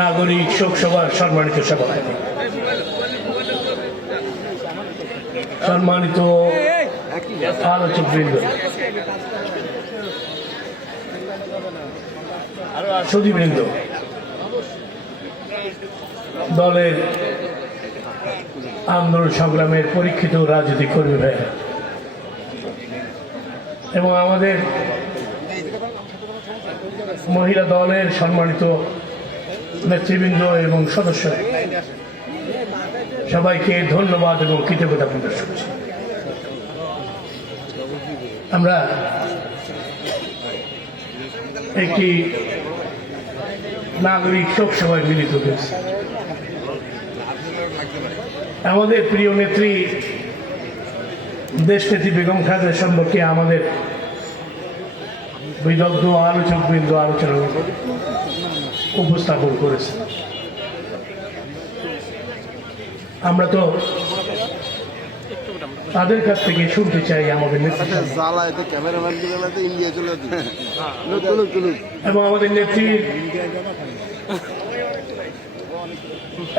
নাগরিক শোক সভার সম্মানিত সভাপতি, সম্মানিত আলোচকবৃন্দ, সুধীবৃন্দ, দলের আন্দোলন সংগ্রামের পরীক্ষিত রাজনৈতিক কর্মী ভাইয়েরা এবং আমাদের মহিলা দলের সম্মানিত নেতৃবৃন্দ এবং সদস্যরা, সবাইকে ধন্যবাদ এবং কৃতজ্ঞতা প্রকাশ করছি। আমরা একটি নাগরিক শোক সভায় মিলিত হয়েছি। আমাদের প্রিয় নেত্রী দেশনেত্রী বেগম খালেদা সম্পর্কে আমাদের বিদগ্ধ আলোচকবৃন্দ আলোচনা উপস্থাপন করেছে। আমরা তো তাদের কাছ থেকে শুনতে চাই আমাদের নেত্রী এবং আমাদের নেত্রীর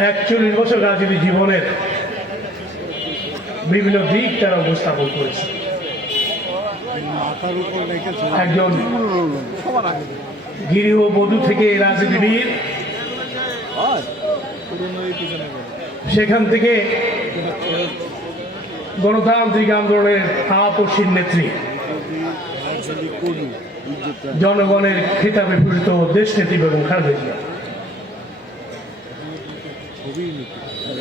41 বছর রাজনীতি জীবনের বিভিন্ন দিক তারা উপস্থাপন করেছে। একজন গৃহবধূ থেকে রাজনীতিবিদ, সেখান থেকে গণতান্ত্রিক আন্দোলনের আপসীর নেত্রী, জনগণের খেতাবে ভূষিত দেশনেত্রী বেগম খালেদা জিয়া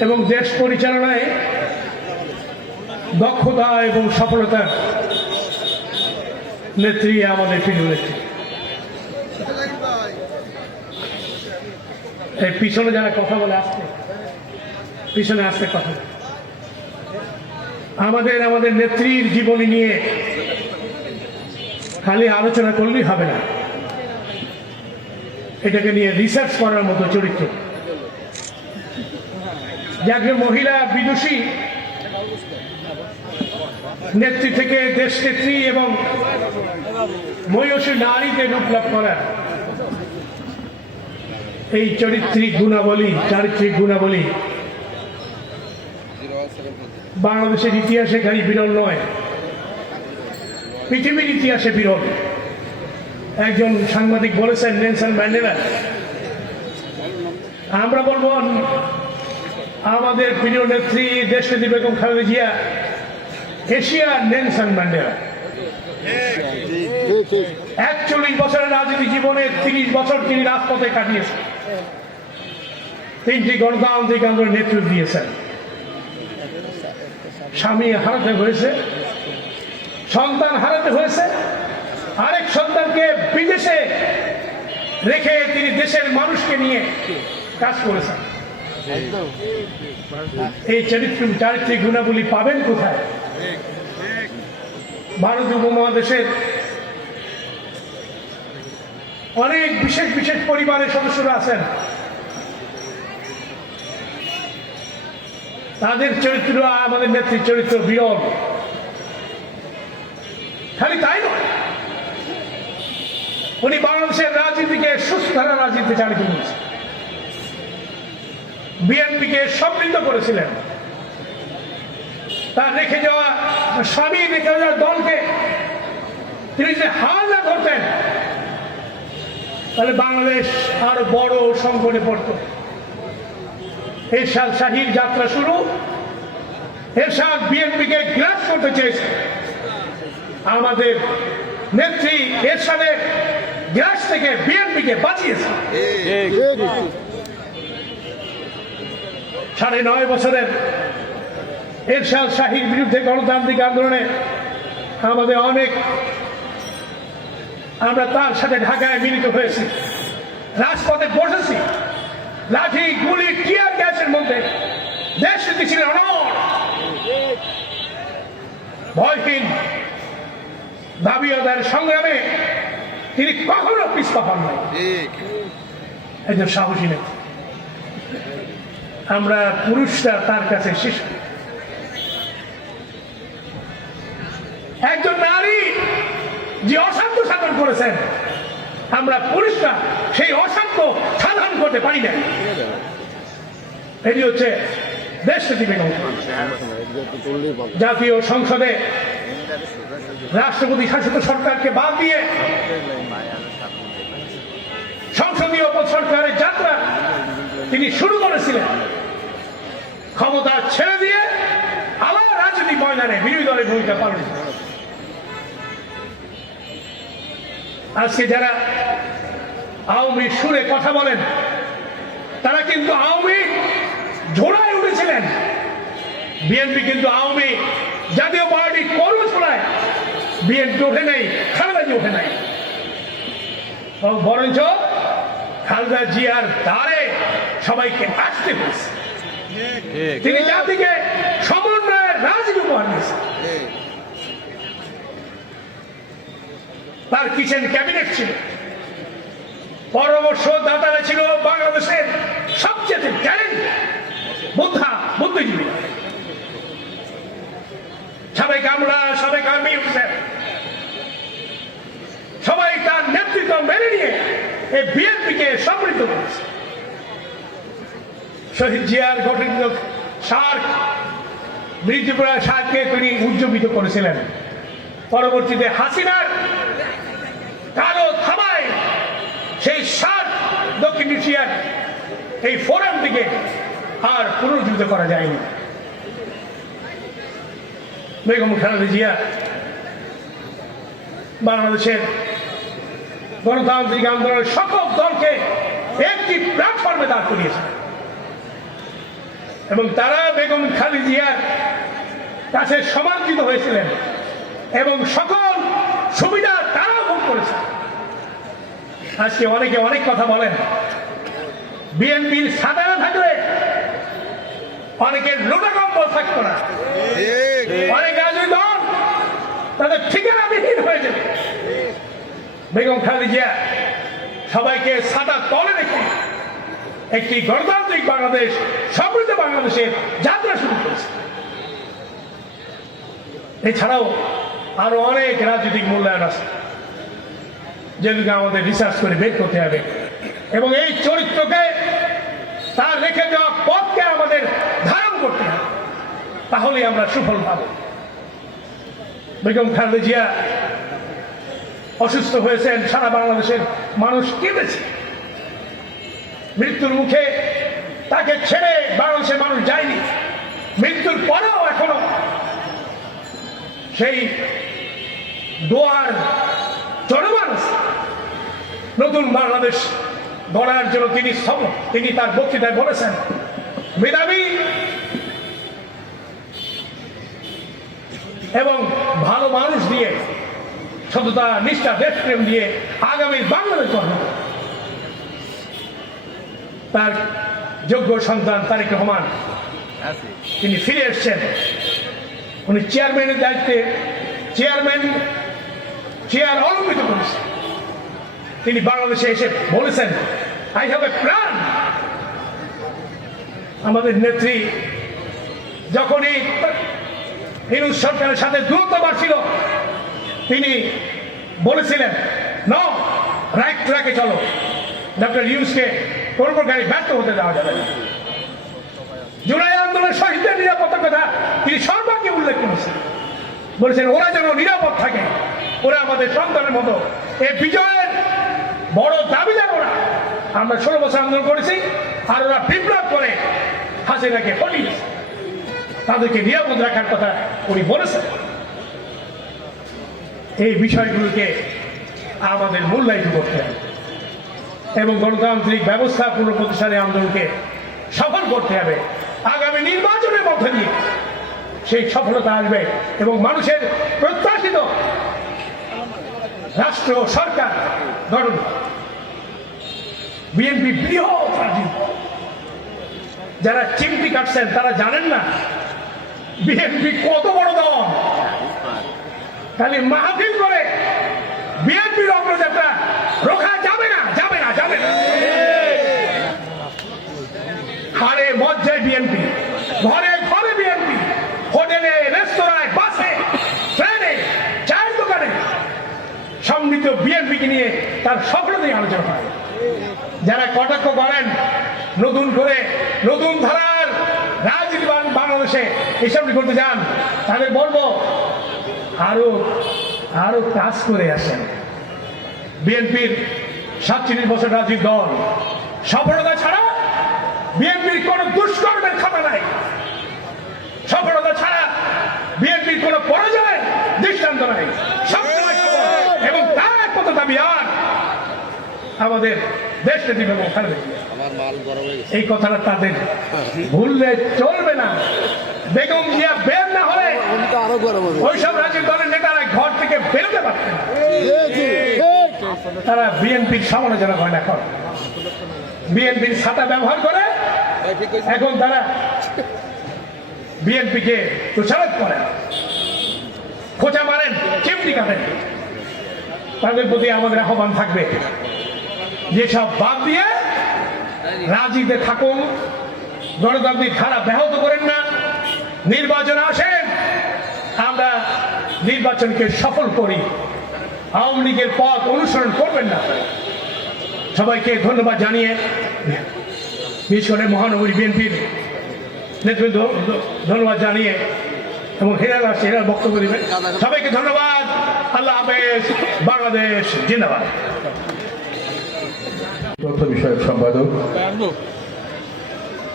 এবং দেশ পরিচালনায় দক্ষতা এবং সফলতার নেত্রী আমাদের প্রিয় নেত্রী। এই পিছনে যারা কথা বলে আসছে, পিছনে আসতে কথা, আমাদের নেত্রীর জীবনী নিয়ে খালি আলোচনা করলেই হবে না, এটাকে নিয়ে রিসার্চ করার মতো চরিত্র। যে একজন মহিলা বিদুষী নেত্রী থেকে দেশ নেত্রী এবং মহিষী নারীতে রূপ লাভ করার এই চারিত্রিক গুণাবলী বাংলাদেশের ইতিহাসে খালি বিরল নয়, পৃথিবীর ইতিহাসে বিরল। একজন সাংবাদিক বলেছেন নেলসন ম্যান্ডেলা, আমরা বলবো আমাদের প্রিয় নেত্রী দেশনেত্রী বেগম খালেদা জিয়া এশিয়ার নেলসন ম্যান্ডেলা। 41 বছরের রাজনীতি জীবনে 30 বছর তিনি রাজপথে কাটিয়েছেন, 3টি গণতান্ত্রিক আন্দোলনের নেতৃত্ব দিয়েছেন। স্বামী হারাতে হয়েছে, সন্তান হারাতে হয়েছে, আরেক সন্তানকে বিদেশে রেখে তিনি দেশের মানুষকে নিয়ে কাজ করেছেন। এই চারিত্রিক গুণাবলী পাবেন কোথায়? ভারতীয় উপমহাদেশের অনেক বিশেষ বিশেষ পরিবারের সদস্যরা আছেন, তাদের চরিত্র আমাদের নেত্রীর চরিত্র বিরল। খালি তাই নয়, উনি বাংলাদেশের রাজনীতিকে সুস্থ ধারা রাজনীতি চালিত করেছেন, বিএনপিকে সমৃদ্ধ করেছিলেন। তার রেখে যাওয়া স্বামী রেখে যাওয়া দলকে তিনি যে হাল না করতেন, তাহলে বাংলাদেশ আরো বড় সংকটে পড়ত। এরশাদ শাহীর যাত্রা শুরু, এরশাদ বিএনপিকে গ্রাস করতে চেয়েছে, আমাদের নেত্রী এরশাদের গ্রাস থেকে বিএনপিকে বাঁচিয়েছে। 9.5 বছরের এরশাদ শাহীর বিরুদ্ধে গণতান্ত্রিক আন্দোলনে আমরা তার সাথে ঢাকায় মিলিত হয়েছি, রাজপথে বসেছি, লাঠি গুলি টিয়ার গ্যাসের মধ্যে দেশ ছিলেন অনড়, ভয়হীন দাবি আদায়ের সংগ্রামে তিনি কখনো পিছপা পান নাই। একজন সাহসী নেতা, আমরা পুরুষরা তার কাছে শিশু। একজন নারী যে অসাধ্য সাধন করেছেন, আমরা পুলিশরা সেই অশান্ত সাধন করতে পারি না। এটি হচ্ছে দেশনীতি বেগম। জাতীয় সংসদে রাষ্ট্রপতি শাসিত সরকারকে বাদ দিয়ে সংসদীয় সরকারের যাত্রা তিনি শুরু করেছিলেন। ক্ষমতা ছেড়ে দিয়ে আবার রাজনৈতিক ময়দানে বিরোধী দলের ভূমিকা পালন। আজকে যারা আওয়ামী সুরে কথা বলেন তারা কিন্তু আওয়ামী ঝোড়ায় উঠেছিলেন। বিএনপি কিন্তু আওয়ামী জাতীয় পার্টি কর্ম ছোড়ায় বিএনপি ওঠে নাই, খালেদা জি ওঠে নাই। বরঞ্চ খালেদা জিয়ার দ্বারে সবাইকে আসতে হয়েছে। তিনি জাতিকে সমন্বয়ের রাজনীতি উপহার দিয়েছেন। তার কিচেন ক্যাবিনেট ছিল, পরামর্শদাতারা ছিল বাংলাদেশের সবচেয়ে ট্যালেন্ট বুদ্ধিজীবী। সাবেক আমলা, সাবেক আর্মি অফিসার সবাই তার নেতৃত্ব মেনে নিয়ে এই বিএনপিকে সমৃদ্ধ করেছে। শহীদ জিয়ার গঠিত সার্ক, বীরত্রিপুরা সার্ককে তিনি উজ্জীবিত করেছিলেন। পরবর্তীতে হাসিনার কালো থাবায় সেই সার্ক দক্ষিণ এশিয়ার এই ফোরামটিকে আর পুনরুজ্জীবিত করা যায়নি। বেগম খালেদা জিয়া বাংলাদেশের গণতান্ত্রিক আন্দোলনের সকল দলকে একটি প্ল্যাটফর্মে দাঁড় করিয়েছে এবং তারা বেগম খালেদা জিয়ার কাছে সমাদৃত হয়েছিলেন এবং সকল সুবিধা তারাও ভোগ করেছে। আজকে অনেকে অনেক কথা বলেন, বিএনপির সাধারণ থাকলে অনেকের লোটাকম্বল থাকতো না, অনেক রাজনৈতিক দল তাদের ঠিকানা বিহীন হয়ে যাবে। বেগম খালেদা জিয়া সবাইকে সাদা তলে রেখে একটি গণতান্ত্রিক বাংলাদেশ, সমৃদ্ধ বাংলাদেশের যাত্রা শুরু করেছে। এছাড়াও আরো অনেক রাজনৈতিক মূল্যায়ন আছে যেগুলো আমাদের রিসার্চ করে বের করতে হবে এবং এই চরিত্রকে, তার রেখে দেওয়া পথকে আমাদের ধারণ করতে হবে, তাহলেই আমরা সুফল পাব। বেগম খালেদা জিয়া অসুস্থ হয়েছেন, সারা বাংলাদেশের মানুষ কেঁদেছে। মৃত্যুর মুখে তাকে ছেড়ে বাংলাদেশের মানুষ যায়নি। মৃত্যুর পরেও এখনো সেই দোয়ার চলমান আছে। নতুন বাংলাদেশ গড়ার জন্য তিনি তার বক্তৃতায় বলেছেন, মেধাবী এবং ভালো মানুষ দিয়ে, সততা, নিষ্ঠা, দেশপ্রেম দিয়ে আগামী বাংলাদেশ গঠন। তার যোগ্য সন্তান তারেক রহমান তিনি ফিরে এসছেন। উনি চেয়ারম্যানের দায়িত্বে চেয়ার অলঙ্কৃত করেছেন। তিনি বাংলাদেশে এসে বলেছেন, আই হ্যাভ এ প্ল্যান। আমাদের নেত্রী যখনই ইউনূস সরকারের সাথে দূরত্ব বাড়ছিল তিনি বলেছিলেন, নো, রাইট ট্র্যাকে চলো, ডক্টর ইউনূসকে কোন প্রকারে ব্যর্থ হতে দেওয়া যাবে না। জুলাই আন্দোলনের শহীদদের নিরাপত্তার কথা তিনি সর্বাগ্রে উল্লেখ করেছেন, বলেছেন ওরা যেন নিরাপদ থাকে, ওরা আমাদের সন্তানের মতো। এই বিজয়ের বড় দাবিদার ওরা। আমরা 16 বছর আন্দোলন করেছি আর ওরা বিপ্লব করে হাসিনাকে হটিয়েছে, তাদেরকে নিরাপদ রাখার কথা উনি বলেছেন। এই বিষয়গুলোকে আমাদের মূল্যায়িত করতে হবে এবং গণতান্ত্রিক ব্যবস্থা পুনঃপ্রতিষ্ঠানের আন্দোলনকে সফল করতে হবে। আগামী নির্বাচনের মধ্যে দিয়ে সেই সফলতা আসবে এবং মানুষের প্রত্যাশিত রাষ্ট্র সরকার গঠন। বিএনপি বৃহৎ রাজনীতি, যারা চিমটি কাটছেন তারা জানেন না বিএনপি কত বড় দল। খালি মাহফিল করে বিএনপির অগ্রযাত্রা রোখা যাবে না, যাবে না, যাবে না। হারে মজ্জায় বিএনপি, ঘরে ঘরে বিএনপি, হোটেলে, রেস্তোরাঁয়, বাসে, ট্রেনে, চায়ের দোকানে সমৃদ্ধ বিএনপি বিএনপিকে নিয়ে তার সফলতাই আলোচনা হয়। যারা কটাক্ষ করেন নতুন করে নতুন ধারার রাজনীতি বাংলাদেশে এসব করতে যান, তাদের বলবো আরো আরো কাজ করে আসেন। বিএনপির 47 বছর রাজনৈতিক দল, সফলতা ছাড়া বিএনপির কোন দুষ্কর্মের খাতা নাই, সফলতা ছাড়া বিএনপির কোন পরাজয়ের দৃষ্টান্ত নাই। সবসময় এবং তার একমাত্র দাবি আর আমাদের দেশ নেত্রী বেগম খালেদা জিয়া। এই কথাটা তাদের ভুললে চলবে না। বেগম জিয়া বের না হলে ওইসব রাজনৈতিক দলের নেতারা ঘর থেকে বেরোতে পারতেন না। তারা বিএনপির সমালোচনা করে না, এখন বিএনপির ছাতা ব্যবহার করে, এখন তারা বিএনপিকে তোষামত করেন, খোঁচা মারেন, চিমটি কাটেন। তাদের প্রতি আমাদের আহ্বান থাকবে যেসব বাদ দিয়ে রাজনীতিতে থাকুন, গণতান্ত্রিক ধারা ব্যাহত করেন না, নির্বাচনে আসেন, আমরা নির্বাচনকে সফল করি, আওয়ামী লীগের পথ অনুসরণ করবেন না। সবাইকে ধন্যবাদ জানিয়ে, বিশেষ করে মহানগরী বিএনপির নেতৃত্ব ধন্যবাদ জানিয়ে এবং হেরাল আসছে, হেরাল বক্তব্য দিবেন। সবাইকে ধন্যবাদ। আল্লাহ হাফেজ। বাংলাদেশ জিন্দাবাদ। তথ্য বিষয়ক সম্পাদক,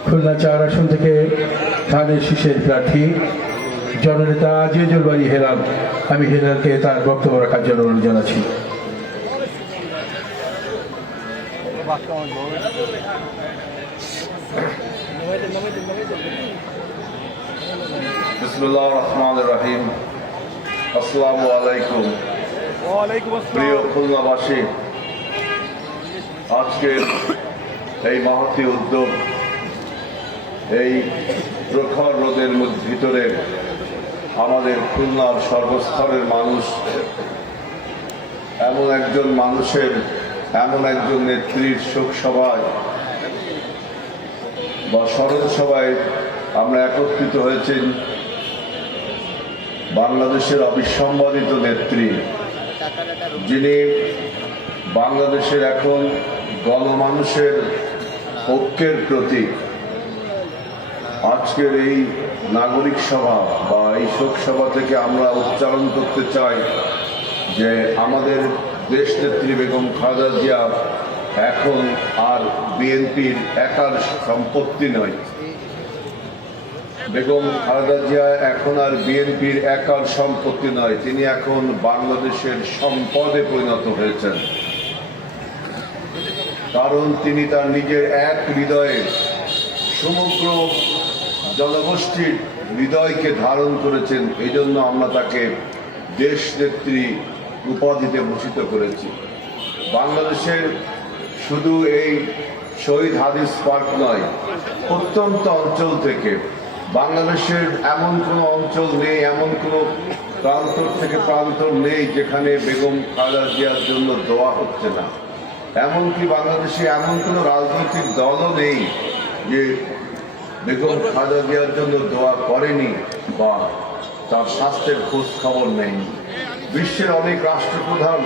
খুলনা 4 আসন থেকে ধানের শীষের প্রার্থী জননেতা আজিজুল বারী হেলাল, আমি হেলালকে তার বক্তব্য রাখার জন্য অনুরোধ জানাচ্ছি। বিসমিল্লাহির রহমানির রহিম। আসসালামু আলাইকুম। প্রিয় খুলনাবাসী, আজকের এই মহতী উদ্যোগ, এই প্রখর রোদের ভিতরে আমাদের খুলনার সর্বস্তরের মানুষ এমন একজন মানুষের, এমন একজন নেত্রীর শোক সভায় বা স্মরণ সভায় আমরা একত্রিত হয়েছি। বাংলাদেশের অবিসম্বাদিত নেত্রী, যিনি বাংলাদেশের এখন গণমানুষের ঐক্যের প্রতীক। আজকের এই নাগরিক সভা বা এই শোক সভা থেকে আমরা উচ্চারণ করতে চাই যে আমাদের দেশ নেত্রী বেগম খালেদা জিয়া এখন আর বিএনপির একার সম্পত্তি নয়। বেগম খালেদা জিয়া এখন আর বিএনপির একার সম্পত্তি নয়, তিনি এখন বাংলাদেশের সম্পদে পরিণত হয়েছেন। কারণ তিনি তার নিজের এক হৃদয়ে সমগ্র জনগোষ্ঠীর হৃদয়কে ধারণ করেছেন। এই জন্য আমরা তাকে দেশ নেত্রী উপাধিতে ভূষিত করেছি। বাংলাদেশের শুধু এই শহীদ হাদিস পার্ক নয়, প্রত্যন্ত অঞ্চল থেকে, বাংলাদেশের এমন কোনো অঞ্চল নেই, এমন কোনো প্রান্তর থেকে প্রান্তর নেই যেখানে বেগম খালেদা জিয়ার জন্য দোয়া হচ্ছে না। এমনকি বাংলাদেশে এমন কোনো রাজনৈতিক দলও নেই যে বেগম খালেদা জিয়ার জন্য দোয়া করেনি বা তার স্বাস্থ্যের খোঁজ খবর নেয়নি। বিশ্বের অনেক রাষ্ট্রপ্রধান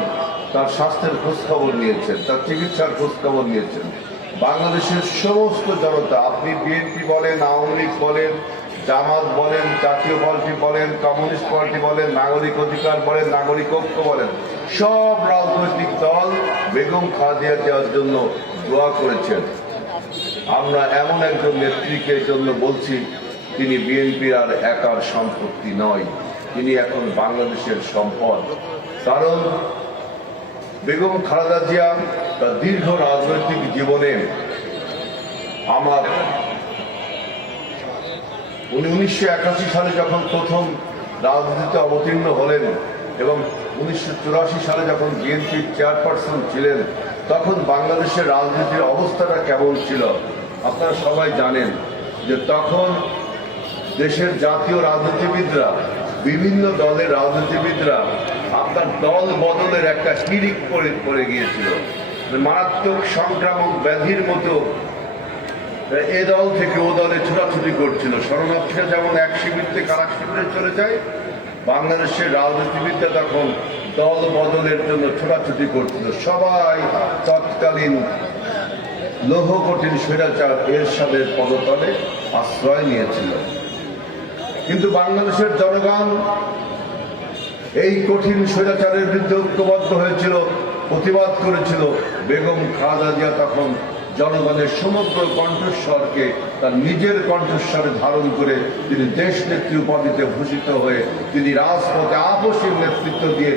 তার স্বাস্থ্যের খোঁজ খবর নিয়েছেন, তার চিকিৎসার খোঁজ খবর নিয়েছেন। বাংলাদেশের সমস্ত জনতা, আপনি বিএনপি বলেন, আওয়ামী লীগ বলেন, জামাত বলেন, জাতীয় পার্টি বলেন, কমিউনিস্ট পার্টি বলেন, নাগরিক অধিকার বলেন, নাগরিক ঐক্য বলেন, সব রাজনৈতিক দল বেগম খালেদা জিয়ার জন্য দোয়া করেছেন। আমরা এমন একজন নেত্রীকে জন্য বলছি, তিনি বিএনপির আর একার সম্পত্তি নয়, তিনি এখন বাংলাদেশের সম্পদ। কারণ বেগম খালেদা জিয়া তার দীর্ঘ রাজনৈতিক জীবনে উনি 1981 সালে যখন প্রথম রাজনীতিতে অবতীর্ণ হলেন এবং 1984 সালে যখন বিএনপির চেয়ারপারসন ছিলেন, তখন বাংলাদেশের রাজনীতির অবস্থাটা কেমন ছিল আপনারা সবাই জানেন। যে তখন দেশের জাতীয় রাজনীতিবিদরা, বিভিন্ন দলের রাজনীতিবিদরা আপনার দল বদলের একটা হিড়িক পড়ে গিয়েছিল। মারাত্মক সংক্রামক ব্যাধির মতো এ দল থেকে ও দলে ছোটাছুটি করছিল। শরণার্থীরা যেমন এক শিবির থেকে আরেক শিবিরে চলে যায়, বাংলাদেশের রাজনীতিবিদরা তখন দল বদলের জন্য ছোটাছুটি করছিল। সবাই তৎকালীন লৌহ কঠিন স্বৈরাচার এরশাদের পদতলে আশ্রয় নিয়েছিল। কিন্তু বাংলাদেশের জনগণ এই কঠিন স্বৈরাচারের বিরুদ্ধে ঐক্যবদ্ধ হয়েছিল, প্রতিবাদ করেছিল। বেগম খালেদা জিয়া তখন জনগণের সমগ্র কণ্ঠস্বরকে তার নিজের কণ্ঠস্বরে ধারণ করে তিনি দেশ নেত্রী উপাধিতে ভূষিত হয়ে তিনি রাজপথে আপসীর নেতৃত্ব দিয়ে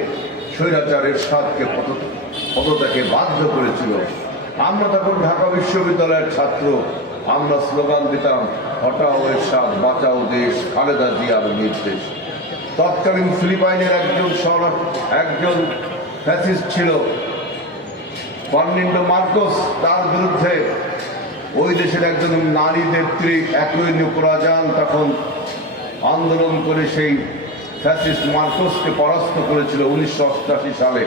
স্বৈরাচারের সাথকে পদত্যাগে বাধ্য করেছিল। আমরা তখন ঢাকা বিশ্ববিদ্যালয়ের ছাত্র, আমরা স্লোগান দিতাম, হটাও এরশাদ, বাঁচাও দেশ, খালেদা জিয়ার নির্দেশ। তৎকালীন ফিলিপাইনের একজন ফ্যাসিস্ট ছিল ফার্নান্ডো মার্কোস, তার বিরুদ্ধে ওই দেশের একজন নারী নেত্রী অ্যাকুইনো কোরাজান তখন আন্দোলন করে সেই ফ্যাসিস্ট মার্কোসকে পরাস্ত করেছিল 1988 সালে।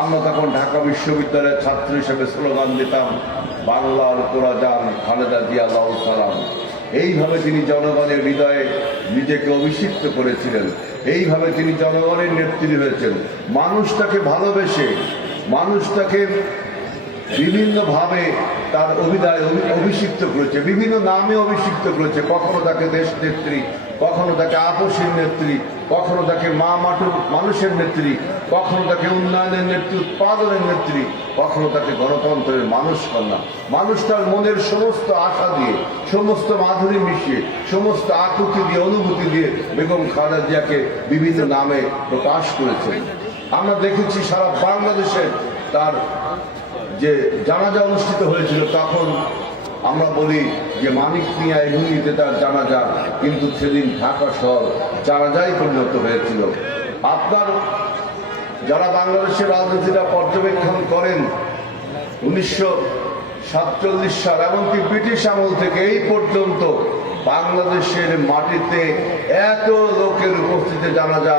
আমরা তখন ঢাকা বিশ্ববিদ্যালয়ের ছাত্র হিসেবে স্লোগান দিতাম, বাংলার কোরাজান, খালেদা জিয়া লাউ সালাম। এইভাবে তিনি জনগণের হৃদয়ে নিজেকে অভিষিক্ত করেছিলেন। এইভাবে তিনি জনগণের নেত্রী হয়েছেন। মানুষ তাকে ভালোবেসে, মানুষ তাকে বিভিন্নভাবে তার অভিষিক্ত করেছে, বিভিন্ন নামে অভিষিক্ত করেছে। কখনো তাকে দেশ নেত্রী, কখনো তাকে আপসীর নেত্রী, কখনো তাকে মানুষের নেত্রী, কখনো তাকে উন্নয়নের নেত্রী, উৎপাদনের নেত্রী, কখনো তাকে গণতন্ত্রের মানুষ কন্যা। মানুষ তার মনের সমস্ত আশা দিয়ে, সমস্ত মাধুরী মিশিয়ে, সমস্ত আকুতি দিয়ে, অনুভূতি দিয়ে বেগম খালেদা জিয়াকে বিভিন্ন নামে প্রকাশ করেছেন। আমরা দেখেছি সারা বাংলাদেশে তার যে জানাজা অনুষ্ঠিত হয়েছিল, তখন আমরা বলি যে মানিক মিয়া এগুলিতে তার জানাজা, কিন্তু সেদিন ঢাকা শহর জানাজাই পরিণত হয়েছিল। আপনার যারা বাংলাদেশের রাজনীতিটা পর্যবেক্ষণ করেন, 1947 সাল এমনকি ব্রিটিশ আমল থেকে এই পর্যন্ত বাংলাদেশের মাটিতে এত লোকের উপস্থিতি জানাজা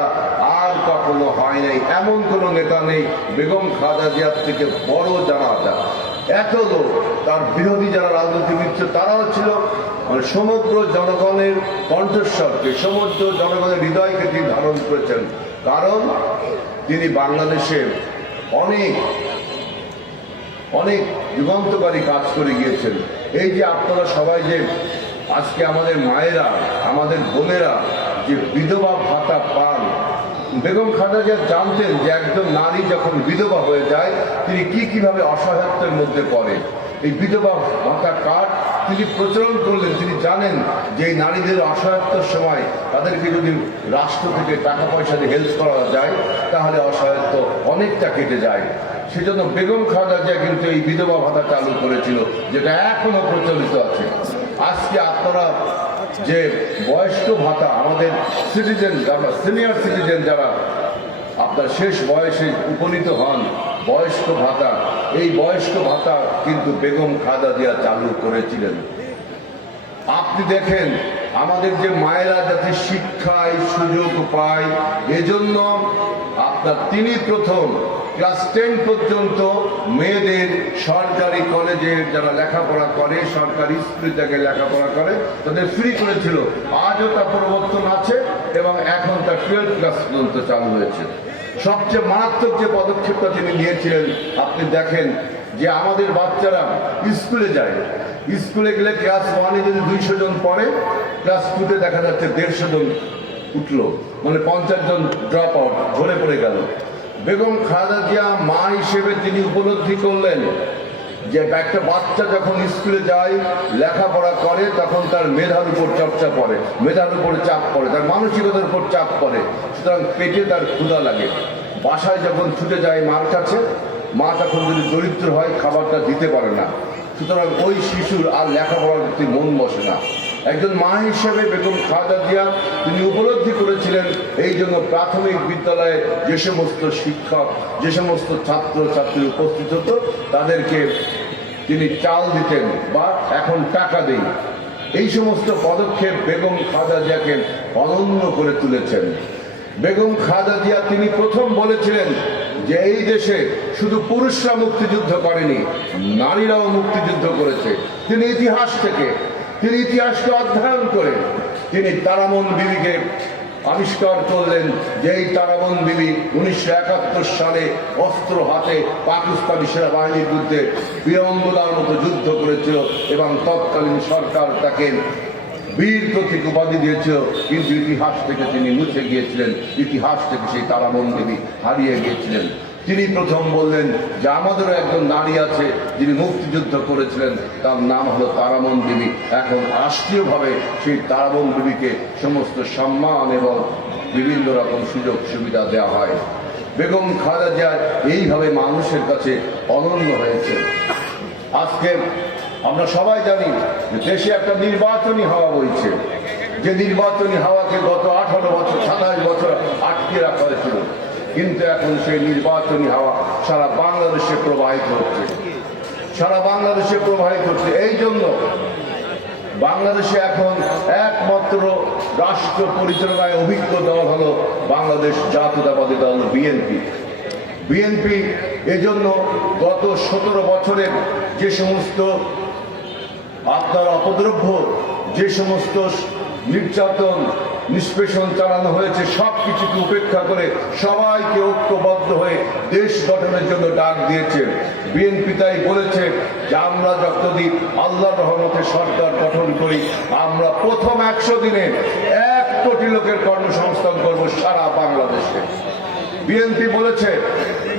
আর কখনো হয় নাই। এমন কোনো নেতা নেই বেগম খালেদা জিয়ার থেকে বড় জানাজা। এত লোক, তার বিরোধী যারা রাজনীতিবিদ তারাও ছিল, মানে সমগ্র জনগণের কণ্ঠস্বরকে, সমগ্র জনগণের হৃদয়কে তিনি ধারণ করেছেন। কারণ তিনি বাংলাদেশের অনেক অনেক যুগান্তকারী কাজ করে গিয়েছেন। এই যে আপনারা সবাই যে আজকে আমাদের মায়েরা, আমাদের বোনেরা যে বিধবা ভাতা পান, বেগম খালেদা জিয়া জানতেন যে একজন নারী যখন বিধবা হয়ে যায় তিনি কিভাবে অসহায়ত্বের মধ্যে পড়ে। এই বিধবা ভাতা কার্ড তিনি প্রচলন করলেন। তিনি জানেন যে এই নারীদের অসহায়ত্বের সময় তাদেরকে যদি রাষ্ট্র থেকে টাকা পয়সা দিয়ে হেল্প করা যায় তাহলে অসহায়ত্ব অনেকটা কেটে যায়। সেজন্য বেগম খালেদা জিয়া কিন্তু এই বিধবা ভাতা চালু করেছিল, যেটা এখনো প্রচলিত আছে। আজকে আপনারা যে বয়স্ক ভাতা, আমাদের সিটিজেন যারা, সিনিয়র সিটিজেন যারা আপনার শেষ বয়সে উপনীত হন, বয়স্ক ভাতা, এই বয়স্ক ভাতা কিন্তু বেগম খালেদা জিয়া চালু করেছিলেন। আপনি দেখেন আমাদের যে মায়েরা যাতে শিক্ষায় সুযোগ পায়, এজন্য আপনার তিনি প্রথম ক্লাস 10 পর্যন্ত মেয়েদের সরকারি কলেজে যারা লেখাপড়া করে, সরকারি স্কুলে থেকে লেখাপড়া করে, তাদের ফ্রি করেছিল। আজও তা প্রবর্তন আছে এবং এখন তা 12 ক্লাস পর্যন্ত চালু হয়েছে। সবচেয়ে মারাত্মক যে পদক্ষেপটা তিনি নিয়েছিলেন, আপনি দেখেন যে আমাদের বাচ্চারা স্কুলে যায়, স্কুলে গেলে ক্লাস 1-এ যদি 200 জন পড়ে, ক্লাস 2-তে দেখা যাচ্ছে 150 জন উঠলো, মানে 50 জন ড্রপ আউট, ঝরে পড়ে গেল। বেগম খালেদা জিয়া মা হিসেবে তিনি উপলব্ধি করলেন যে একটা বাচ্চা যখন স্কুলে যায়, লেখাপড়া করে, তখন তার মেধার উপর চর্চা পড়ে, মেধার উপর চাপ পড়ে, তার মানসিকতার উপর চাপ পড়ে। সুতরাং পেটে তার ক্ষুধা লাগে। বাসায় যখন ছুটে যায় মার কাছে, মা তখন যদি দরিদ্র হয় খাবারটা দিতে পারে না। সুতরাং ওই শিশুর আর লেখাপড়ার প্রতি মন বসে না। একজন মা হিসেবে বেগম খালেদা জিয়া তিনি উপলব্ধি করেছিলেন, এই জন্য প্রাথমিক বিদ্যালয়ে যে সমস্ত শিক্ষক, যে সমস্ত ছাত্র ছাত্রী উপস্থিত হতো তাদেরকে তিনি চাল দিতেন বা এখন টাকা দেন। এই সমস্ত পদক্ষেপ বেগম খালেদা জিয়াকে অনন্য করে তুলেছেন। বেগম খালেদা জিয়া তিনি প্রথম বলেছিলেন যে এই দেশে শুধু পুরুষরা মুক্তিযুদ্ধ করেনি, নারীরাও মুক্তিযুদ্ধ করেছে। তিনি ইতিহাসকে অধ্যয়ন করে তিনি তারামন বিবিকে আবিষ্কার করলেন যে এই তারাবন বিবি 1971 সালে অস্ত্র হাতে পাকিস্তানি সেনাবাহিনীর বিরুদ্ধে বীরঙ্গনার মতো যুদ্ধ করেছিল এবং তৎকালীন সরকার তাকে বীর প্রতীক উপাধি দিয়েছিল, কিন্তু ইতিহাস থেকে তিনি মুছে গিয়েছিলেন, ইতিহাস থেকে সেই তারাবন দেবী হারিয়ে গিয়েছিলেন। তিনি প্রথম বললেন যে আমাদেরও একজন নারী আছে যিনি মুক্তিযুদ্ধ করেছিলেন, তার নাম হলো তারামন দেবী। এখন রাষ্ট্রীয়ভাবে সেই তারামন দেবীকে সমস্ত সম্মান এবং বিভিন্ন রকম সুযোগ সুবিধা দেওয়া হয়। বেগম খালেদা জিয়া এইভাবে মানুষের কাছে অনন্য হয়েছে। আজকে আমরা সবাই জানি যে দেশে একটা নির্বাচনী হাওয়া বইছে, যে নির্বাচনী হাওয়াকে গত 18 বছর 27 বছর আটকে রাখা হয়েছিল, কিন্তু এখন সেই নির্বাচনী হাওয়া সারা বাংলাদেশে প্রবাহিত হচ্ছে, সারা বাংলাদেশে প্রবাহিত হচ্ছে। এই জন্য বাংলাদেশে এখন একমাত্র রাষ্ট্র পরিচালনায় অভিজ্ঞ দল হলো বাংলাদেশ জাতীয়তাবাদী দল বিএনপি। বিএনপি এজন্য গত 17 বছরে যে সমস্ত আপনার অপদ্রব্য, যে সমস্ত নির্যাতন নিষ্পেষণ চালানো হয়েছে, সব কিছুকে উপেক্ষা করে সবাইকে ঐক্যবদ্ধ হয়ে দেশ গঠনের জন্য ডাক দিয়েছে। বিএনপি তাই বলেছে যে আমরা যতদিন আল্লাহর রহমতে সরকার গঠন করি, আমরা প্রথম 100 দিনে 1 কোটি লোকের কর্মসংস্থান করব সারা বাংলাদেশে। বিএনপি বলেছে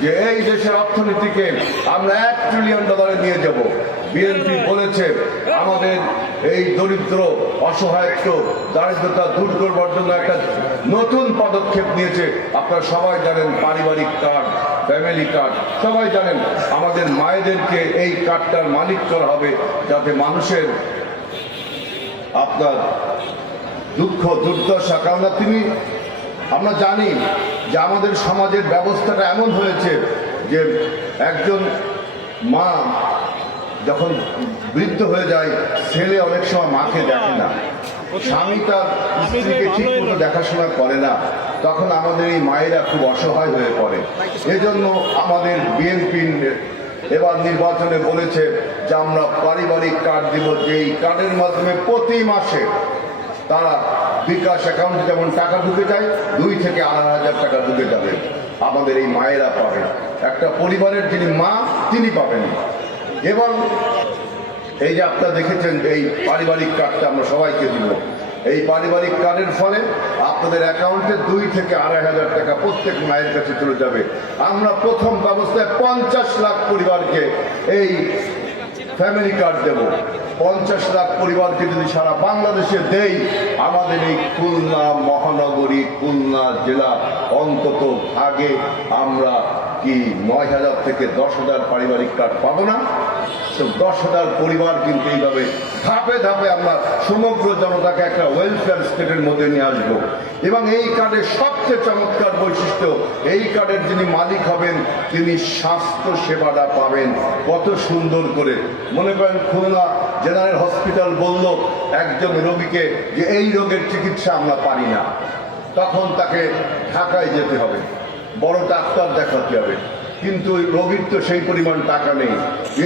যে এই দেশের অর্থনীতিকে আমরা $1 ট্রিলিয়ন নিয়ে যাব। বিএনপি বলেছে আমাদের এই দরিদ্র অসহায়ত্ব দারিদ্রতা দূর করবার জন্য একটা নতুন পদক্ষেপ নিয়েছে। আপনারা সবাই জানেন পারিবারিক কার্ড, ফ্যামিলি কার্ড, সবাই জানেন আমাদের মায়েদেরকে এই কার্ডটার মালিক করা হবে, যাতে মানুষের আপনার দুঃখ দুর্দশা, কারণ আমরা জানি যে আমাদের সমাজের ব্যবস্থাটা এমন হয়েছে যে একজন মা যখন বৃদ্ধ হয়ে যায়, ছেলে অনেক সময় মাকে দেখে না, স্বামী তার স্ত্রীকে ঠিক মতো দেখাশোনা করে না, তখন আমাদের এই মায়েরা খুব অসহায় হয়ে পড়ে। এজন্য আমাদের বিএনপি এবার নির্বাচনে বলেছে যে আমরা পারিবারিক কার্ড দিব, যেই কার্ডের মাধ্যমে প্রতি মাসে তারা বিকাশ অ্যাকাউন্টে যেমন টাকা ঢুকে যায়, 2 থেকে 2,500 টাকা ঢুকে যাবে, আমাদের এই মায়েরা পাবে। একটা পরিবারের যিনি মা তিনি পাবেন। এবং এই যে আপনারা দেখেছেন এই পারিবারিক কার্ডটা আমরা সবাইকে দিব, এই পারিবারিক কার্ডের ফলে আপনাদের অ্যাকাউন্টে 2 থেকে 2,500 টাকা প্রত্যেক মায়ের কাছে চলে যাবে। আমরা প্রথম ব্যবস্থায় 50 লাখ পরিবারকে এই ফ্যামিলি কার্ড দেব। 50 লাখ পরিবারকে যদি সারা বাংলাদেশে দেই, আমাদের এই খুলনা মহানগরী, খুলনা জেলা অন্তত ভাগে আমরা কি 9,000 থেকে 10,000 পারিবারিক কার্ড পাবো না? তো 10,000 পরিবার কিন্তু এইভাবে ধাপে ধাপে আমরা সমগ্র জনতাকে একটা ওয়েলফেয়ার স্টেটের মধ্যে নিয়ে আসবো। এবং এই কার্ডের সবচেয়ে চমৎকার বৈশিষ্ট্য, এই কার্ডের যিনি মালিক হবেন তিনি স্বাস্থ্য সেবাটা পাবেন কত সুন্দর করে। মনে করেন খুলনা জেনারেল হসপিটাল বলল একজন রোগীকে যে এই রোগের চিকিৎসা আমরা পারি না, তখন তাকে ঢাকায় যেতে হবে, বড় ডাক্তার দেখাতে হবে, কিন্তু ওই রোগীর তো সেই পরিমাণ টাকা নেই।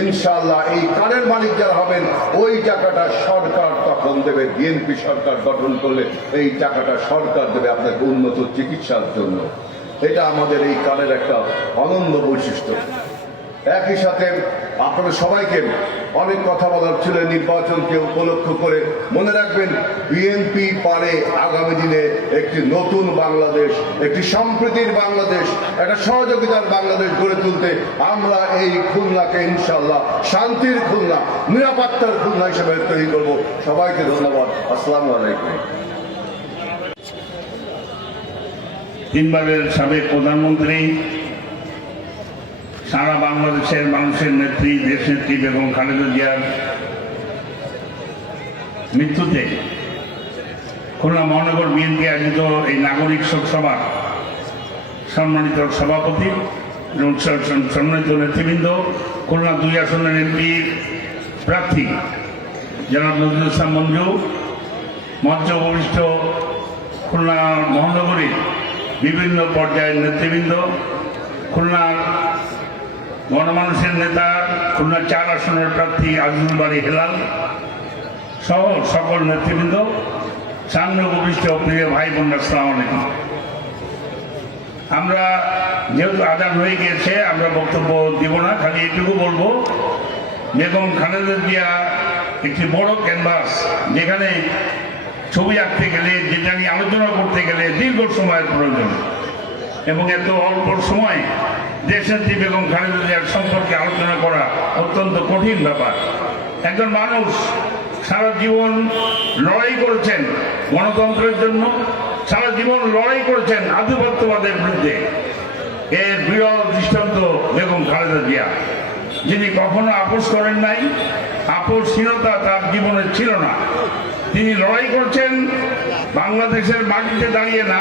ইনশাআল্লাহ এই কার্ডের মালিক যারা হবেন ওই টাকাটা সরকার তখন দেবে। বিএনপি সরকার গঠন করলে এই টাকাটা সরকার দেবে আপনাকে উন্নত চিকিৎসার জন্য। এটা আমাদের এই কার্ডের একটা অনন্য বৈশিষ্ট্য। একই সাথে আপনাদের সবাইকে অনেক কথা বলার ছিল নির্বাচনকে উপলক্ষ করে। মনে রাখবেন বিএনপি পারে আগামী দিনে একটি নতুন বাংলাদেশ, একটি সম্প্রীতির বাংলাদেশ, একটা সহযোগিতার বাংলাদেশ গড়ে তুলতে আমরা এই খুলনাকে ইনশাআল্লাহ শান্তির খুলনা, নিরাপত্তার খুলনা হিসেবে তৈরি করব। সবাইকে ধন্যবাদ। আসসালামু আলাইকুম। তিনবারের সাবেক প্রধানমন্ত্রী, সারা বাংলাদেশের মানুষের নেত্রী, দেশনেত্রী বেগম খালেদা জিয়ার মৃত্যুতে খুলনা মহানগর বিএনপি আয়োজিত এই নাগরিক শোক সভা সম্মানিত সভাপতি এবং সম্মানিত নেতৃবৃন্দ, খুলনা 2 আসনের এমপি প্রার্থী জনাব নজরুল ইসলাম মঞ্জু, মঞ্চ উপবিষ্ট খুলনা মহানগরীর বিভিন্ন পর্যায়ের নেতৃবৃন্দ, খুলনার গণমানুষের নেতা, খুলনা 4 আসনের প্রার্থী আজিজুল বাড়ি হেলাল সহ সকল নেতৃবৃন্দ, সামনে উপবিষ্ট প্রিয় ভাই বোনরা, আসসালামু আলাইকুম। আমরা যেহেতু আজান হয়ে গিয়েছে, আমরা বক্তব্য দিব না, খালি এটুকু বলবো, বেগম খালেদা জিয়া একটি বড় ক্যানভাস, যেখানে ছবি আঁকতে গেলে, যেটা নিয়ে আলোচনা করতে গেলে দীর্ঘ সময়ের প্রয়োজন, এবং এত অল্প সময় দেশনেত্রী বেগম খালেদা জিয়ার সম্পর্কে আলোচনা করা অত্যন্ত কঠিন ব্যাপার। একজন মানুষ সারা জীবন লড়াই করেছেন গণতন্ত্রের জন্য, সারা জীবন লড়াই করেছেন আধিপত্যবাদের বিরুদ্ধে। এর বিরল দৃষ্টান্ত বেগম খালেদা জিয়া, যিনি কখনো আপোষ করেন নাই, আপোষহীনতা তার জীবনে ছিল না। তিনি লড়াই করছেন বাংলাদেশের মাটিতে দাঁড়িয়ে না,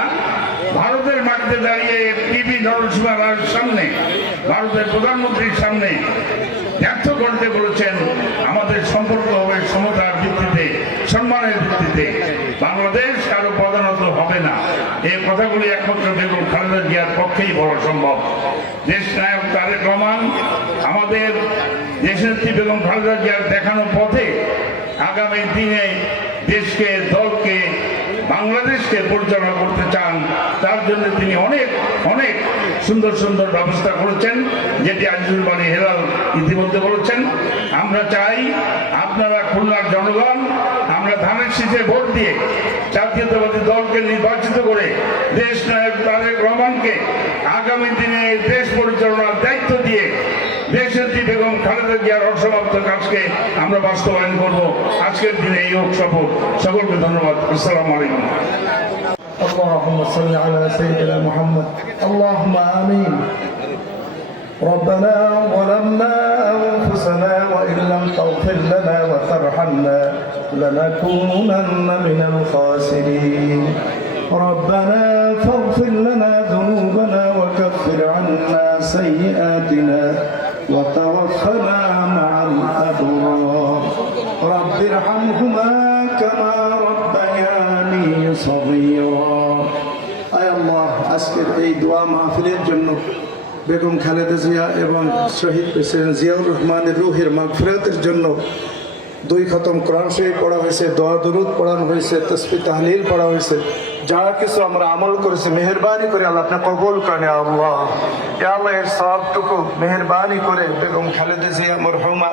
ভারতের মাটিতে দাঁড়িয়ে টিভি নরসিংহার সামনে, ভারতের প্রধানমন্ত্রীর সামনে ব্যর্থ কণ্ঠে বলেছেন আমাদের সম্পর্ক হবে সমতার ভিত্তিতে, সম্মানের ভিত্তিতে, বাংলাদেশ কারো পদানত হবে না। এই কথাগুলি একমাত্র বেগম খালেদা জিয়ার পক্ষেই বলা সম্ভব। দেশ নায়ক তারেক রহমান আমাদের দেশনেত্রী বেগম খালেদা জিয়ার দেখানো পথে আগামী দিনে দেশকে, দলকে, বাংলাদেশকে পরিচালনা করতে চান। তার জন্য তিনি অনেক অনেক সুন্দর সুন্দর ব্যবস্থা করেছেন, যেটি আজিজুল বাড়ি হেলাল ইতিমধ্যে বলেছেন। আমরা চাই আপনারা খুলনার জনগণ, আমরা ধানের শীষে ভোট দিয়ে জাতীয়তাবাদী দলকে নির্বাচিত করে দেশ নায়ক তারেক রহমানকে আগামী দিনে দেশ পরিচালনার দায়িত্ব দিয়ে দেশনেত্রী বেগম খালেদা জিয়ার অসমাপ্ত কাজকে আমরা বাস্তবায়ন করব। আজকের দিনে এই হোক শপথ। সকলকে ধন্যবাদ। আসসালামু আলাইকুম। اللهم صل على سيدنا محمد. اللهم آمين. ربنا ظلمنا أنفسنا وإن لم تغفر لنا وترحمنا لنكونن من الخاسرين. ربنا فاغفر لنا ذنوبنا وكفر عنا سيئاتنا وتوفنا مع الأبرار. رب ارحمهما كما ربياني صغيرا. আয় আল্লাহ, আজকের এই দোয়া মাহফিলের জন্য বেগম খালেদা জিয়া এবং শহীদ প্রেসিডেন্ট জিয়াউর রহমানের রুহের মাগফিরাতের জন্য 2 খতম কোরআন শরীফ পড়া হয়েছে, দোয়া দরুদ পড়ানো হয়েছে, তাসবিহ তাহলিল পড়া হয়েছে। যা কিছু আমরা আমল করেছি মেহেরবানি করে আল্লাহ আপনি কবুল করেন। আল্লাহ, ইয়া আল্লাহ, এর সবটুকু মেহেরবানি করে বেগম খালেদা জিয়া মরহুমা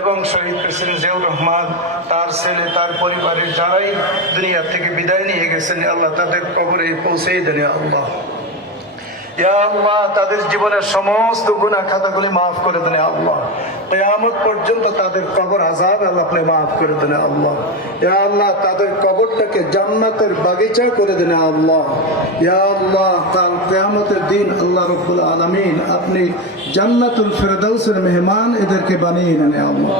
এবং শহীদ প্রেসিডেন্ট জিয়াউর রহমান, তার ছেলে, তার পরিবারের যারাই দুনিয়া থেকে বিদায় নিয়ে গেছেন, আল্লাহ তাদের কবরে পৌঁছে দেন। আল্লাহ, ইয়া আল্লাহ, তাদের জীবনের সমস্ত গুনাহ খাতাগুলি মাফ করে দেন। আল্লাহ, কিয়ামত পর্যন্ত তাদের কবর আযাব আল্লাহ আপনি মাফ করে দেন। আল্লাহ, ইয়া আল্লাহ, তাদের কবরটাকে জান্নাতের বাগিচা করে দেন। আল্লাহ, ইয়া আল্লাহ, কাল কিয়ামতের দিন আল্লাহ রাব্বুল আলামিন আপনি জান্নাতুল ফেরদাউসের মেহমান এদেরকে বানিয়ে নেন। আল্লাহ,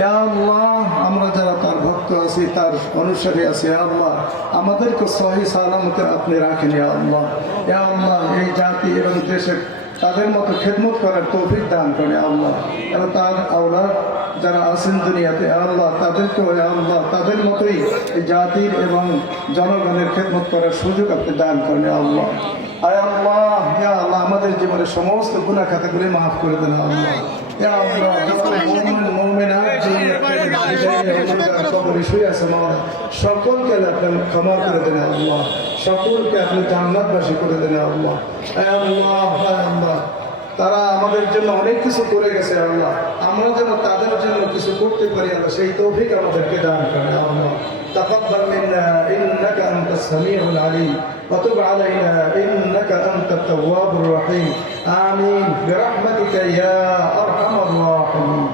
ইয়া আল্লাহ, আমরা যারা তার ভক্ত আছি, তার অনুসারী আছি, আল্লাহ আমাদেরকে সহি সালামতে আপনি রাখেন। ইয়া আল্লাহ, ইয়া আল্লাহ, এই জাতি এবং দেশের তাদের মতো খেদমত করার তৌফিক দান করে। আল্লাহ, এবং তার আওলাদ যারা আছেন দুনিয়াতে, আল্লাহ তাদেরকেও আল্লাহ তাদের মতোই এই জাতির এবং জনগণের খেদমত করার সুযোগ আপনি দান করেন। আল্লাহ, আয় আল্লাহ, ইয়া আল্লাহ, আমাদের জীবনের সমস্ত গুনাহ খাতাগুলি মাফ করে দেন। আল্লাহ, ইয়া আল্লাহ, যত মুমিন মুমিনাত কবরে শুয়ে আছে মাওলা, সকলকে আপনি ক্ষমা করে দেন। আল্লাহ, সকলকে আপনি জান্নাতবাসী করে দেন। আল্লাহ, আয় আল্লাহ, আয় আল্লাহ, তারা আমাদের জন্য অনেক কিছু করে গেছে। আল্লাহ, আমরা যেন তাদের জন্য কিছু করতে পারি, আল্লাহ সেই তৌফিক আমাদেরকে দান করেন। আল্লাহ, تقبل منا إنك أنت السميع العليم وتب علينا إنك أنت التواب الرحيم. آمين برحمتك يا أرحم الراحمين.